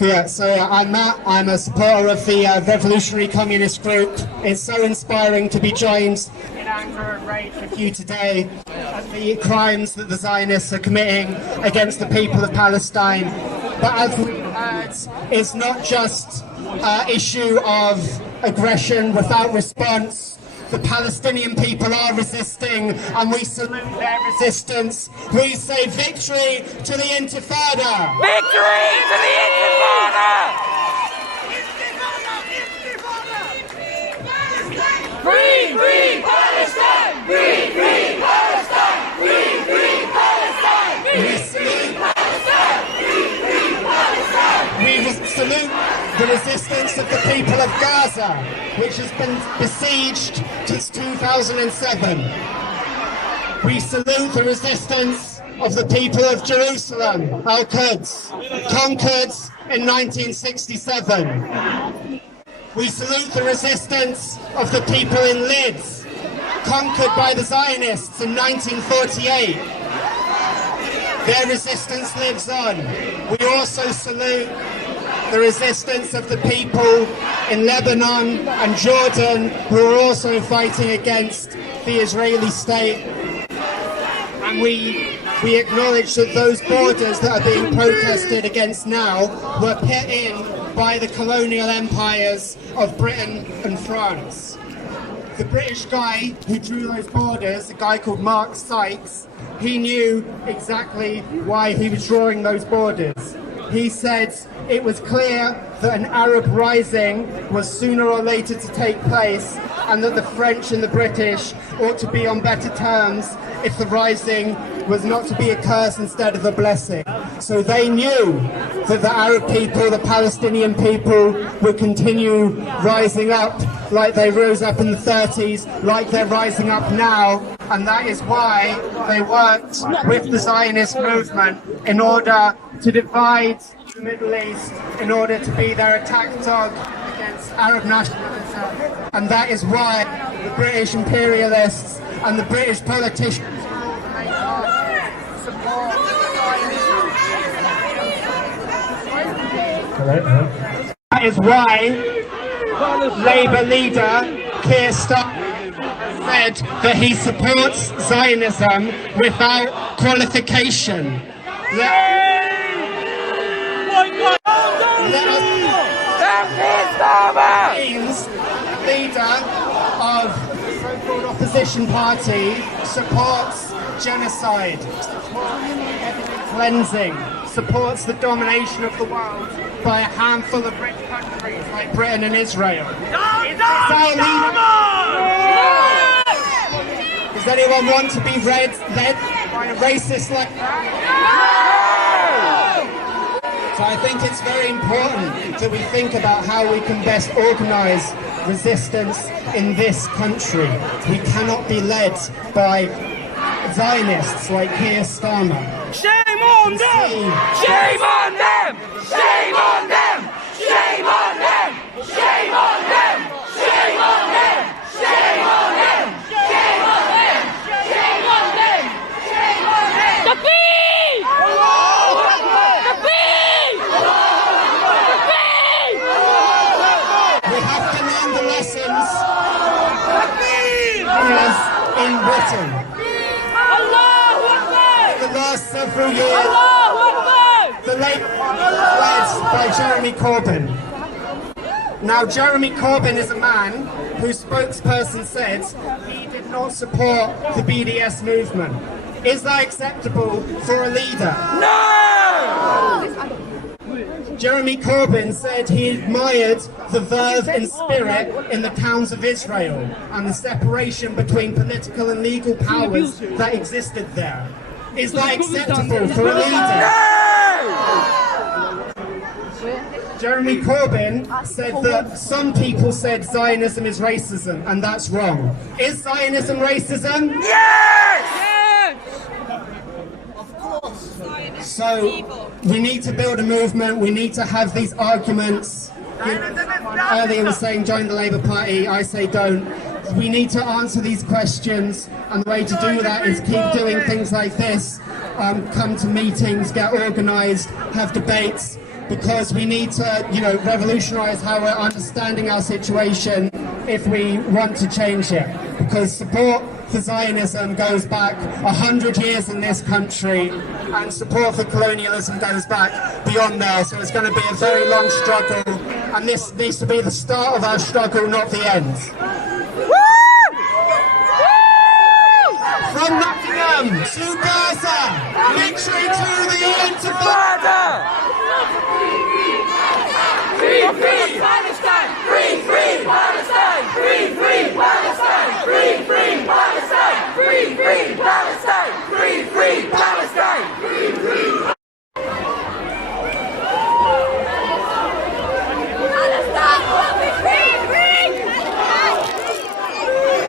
I'm Matt. I'm a supporter of the Revolutionary Communist Group. It's so inspiring to be joined in anger and rage with you today at the crimes that the Zionists are committing against the people of Palestine. But as we've heard, it's not just an issue of aggression without response. The Palestinian people are resisting, and we salute their resistance. We say victory to the intifada! Victory to the intifada! Free, free Palestine! Free, free Palestine! Free, free Palestine! We salute the resistance of the people of Gaza, which has been besieged since 2007. We salute the resistance of the people of Jerusalem, Al-Quds, conquered in 1967. We salute the resistance of the people in Lids, conquered by the Zionists in 1948. Their resistance lives on. We also salute the resistance of the people in Lebanon and Jordan, who are also fighting against the Israeli state. And we acknowledge that those borders that are being protested against now were put in by the colonial empires of Britain and France. The British guy who drew those borders, a guy called Mark Sykes, he knew exactly why he was drawing those borders. He said it was clear that an Arab rising was sooner or later to take place, and that the French and the British ought to be on better terms if the rising was not to be a curse instead of a blessing. So they knew that the Arab people, the Palestinian people, would continue rising up like they rose up in the 30s, like they're rising up now, and that is why they worked with the Zionist movement in order to divide the Middle East, in order to be their attack dog against Arab nationalism. And that is why the British imperialists and the British politicians support Zionism. That is why Labour leader Keir Starmer said that he supports Zionism without qualification. Leader of the so-called opposition party supports genocide, ethnic cleansing, supports the domination of the world by a handful of rich countries like Britain and Israel. Does anyone want to be led by a racist like that? So I think it's very important that we think about how we can best organise resistance in this country. We cannot be led by Zionists like Keir Starmer. Shame on them! Shame on them! Shame on them! Shame on them! Shame on them! Shame on them! Shame on them! Shame on them! Shame on them! Shame on them! The beat! The beat! We have to learn the lessons in Britain. The last several years, the Labour Party was led by Jeremy Corbyn. Now, Jeremy Corbyn is a man whose spokesperson said he did not support the BDS movement. Is that acceptable for a leader? No! Jeremy Corbyn said he admired the verve and spirit in the towns of Israel and the separation between political and legal powers that existed there. Is that acceptable for a leader? Jeremy Corbyn said that some people said Zionism is racism, and that's wrong. Is Zionism racism? Yes! Of course. So we need to build a movement, we need to have these arguments. Earlier was saying join the Labour Party, I say don't. We need to answer these questions, and the way to do that is keep doing things like this. Come to meetings, get organised, have debates, because we need to, revolutionise how we're understanding our situation if we want to change it. Because support for Zionism goes back 100 years in this country, and support for colonialism goes back beyond there. So it's going to be a very long struggle, and this needs to be the start of our struggle, not the end. From Nottingham to Gaza, victory to the intifada! Free, free Palestine! Free, free Palestine! Free, free Palestine! Free, free Palestine!